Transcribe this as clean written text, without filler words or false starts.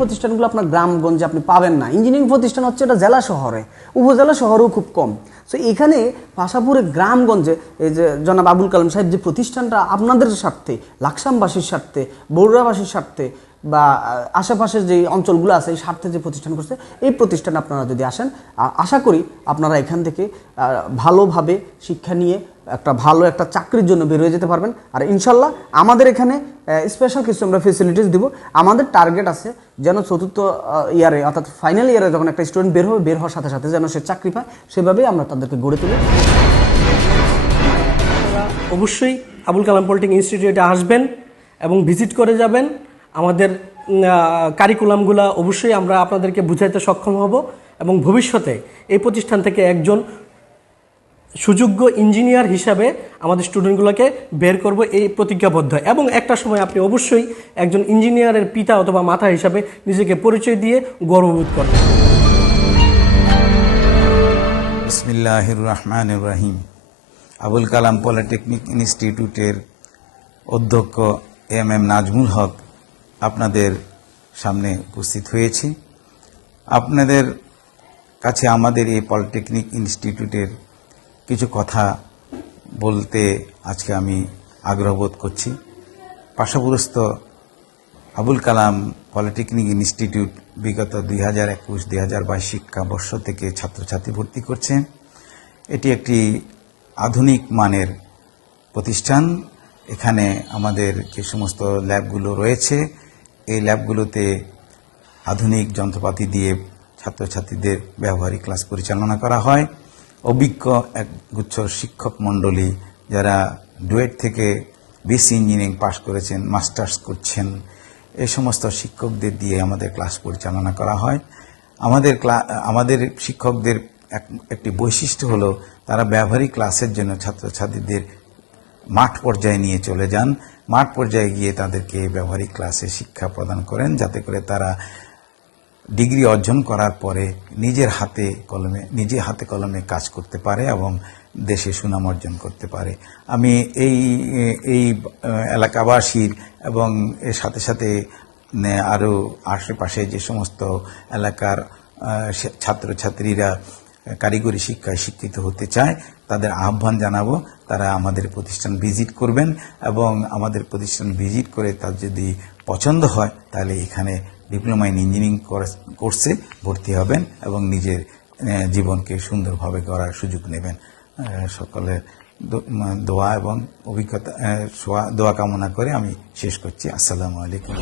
প্রতিষ্ঠানগুলো আপনার গ্রামগঞ্জে আপনি পাবেন না। ইঞ্জিনিয়ারিং প্রতিষ্ঠান হচ্ছে এটা জেলা শহরে, উপজেলা শহরেও খুব কম। সো এখানে পাশাপুরে গ্রামগঞ্জে এই যে জনাব আবুল কালাম সাহেব যে প্রতিষ্ঠানটা আপনাদের স্বার্থে, লাকসামবাসীর স্বার্থে, বগুড়াবাসীর স্বার্থে বা আশেপাশের যে অঞ্চলগুলো আছে এই স্বার্থে যে প্রতিষ্ঠান করছে, এই প্রতিষ্ঠানে আপনারা যদি আসেন, আশা করি আপনারা এখান থেকে ভালোভাবে শিক্ষা নিয়ে ভালো একটা চাকরির জন্য বের হয়ে যেতে পারবেন। আর ইনশাল্লাহ আমাদের এখানে স্পেশাল কিছু আমরা ফেসিলিটিস দিব। আমাদের টার্গেট আছে যেন চতুর্থ ইয়ারে অর্থাৎ ফাইনাল ইয়ারে যখন একটা স্টুডেন্ট বের হবে, বের হওয়ার সাথে সাথে যেন সে চাকরি পায়, সেভাবেই আমরা তাদেরকে গড়ে তুলি। অবশ্যই আবুল কালাম পলিটেকনিক ইনস্টিটিউটে আসবেন এবং ভিজিট করে যাবেন। আমাদের কারিকুলামগুলো অবশ্যই আমরা আপনাদেরকে বুঝাইতে সক্ষম হব এবং ভবিষ্যতে এই প্রতিষ্ঠান থেকে একজন সুযোগ্য ইঞ্জিনিয়ার হিসাবে আমাদের স্টুডেন্টগুলোকে বের করব, এই প্রতিজ্ঞাবদ্ধ। এবং একটা সময় আপনি অবশ্যই একজন ইঞ্জিনিয়ারের পিতা অথবা মাতা হিসাবে নিজেকে পরিচয় দিয়ে গর্ববোধ করবেন। বিসমিল্লাহির রহমানির রহিম। আবুল কালাম পলিটেকনিক ইনস্টিটিউটের অধ্যক্ষ এম নাজমুল হক আপনাদের সামনে উপস্থিত হয়েছি। আপনাদের কাছে আমাদের এই পলিটেকনিক ইনস্টিটিউটের কিছু কথা বলতে আজকে আমি আগ্রহ বোধ করছি। পার্শ্ববর্তী আবুল কালাম পলিটেকনিক ইনস্টিটিউট বিগত 2021-2022 শিক্ষাবর্ষ থেকে ছাত্রছাত্রী ভর্তি করছে। এটি একটি আধুনিক মানের প্রতিষ্ঠান। এখানে আমাদের যে সমস্ত ল্যাবগুলো রয়েছে, এই ল্যাবগুলোতে আধুনিক যন্ত্রপাতি দিয়ে ছাত্রছাত্রীদের ব্যবহারিক ক্লাস পরিচালনা করা হয়। অভিজ্ঞ এক গুচ্ছ শিক্ষক মণ্ডলী যারা ডুয়েট থেকে বিএসসি ইঞ্জিনিয়ারিং পাশ করেছেন, মাস্টার্স করছেন, এই সমস্ত শিক্ষকদের দিয়ে আমাদের ক্লাস পরিচালনা করা হয়। আমাদের শিক্ষকদের একটি বৈশিষ্ট্য হলো তারা ব্যবহারিক ক্লাসের জন্য ছাত্রছাত্রীদের মাঠ পর্যায়ে নিয়ে চলে যান। মাঠ পর্যায়ে গিয়ে তাদেরকে ব্যবহারিক ক্লাসে শিক্ষা প্রদান করেন, যাতে করে তারা ডিগ্রি অর্জন করার পরে নিজে হাতে কলমে কাজ করতে পারে এবং দেশে সুনাম অর্জন করতে পারে। আমি এই এলাকাবাসীর এবং এর সাথে সাথে আরও আশেপাশে যে সমস্ত এলাকার ছাত্রছাত্রীরা কারিগরি শিক্ষায় শিক্ষিত হতে চায়, তাদের আহ্বান জানাবো তারা আমাদের প্রতিষ্ঠান ভিজিট করবেন এবং আমাদের প্রতিষ্ঠান ভিজিট করে তার যদি পছন্দ হয় তাহলে এখানে ডিপ্লোমা ইন ইঞ্জিনিয়ারিং কোর্সে ভর্তি হবেন এবং নিজের জীবনকে সুন্দরভাবে গড়ার সুযোগ নেবেন। সকলের দোয়া এবং অভিজ্ঞতা দোয়া কামনা করে আমি শেষ করছি। আসসালামু আলাইকুম।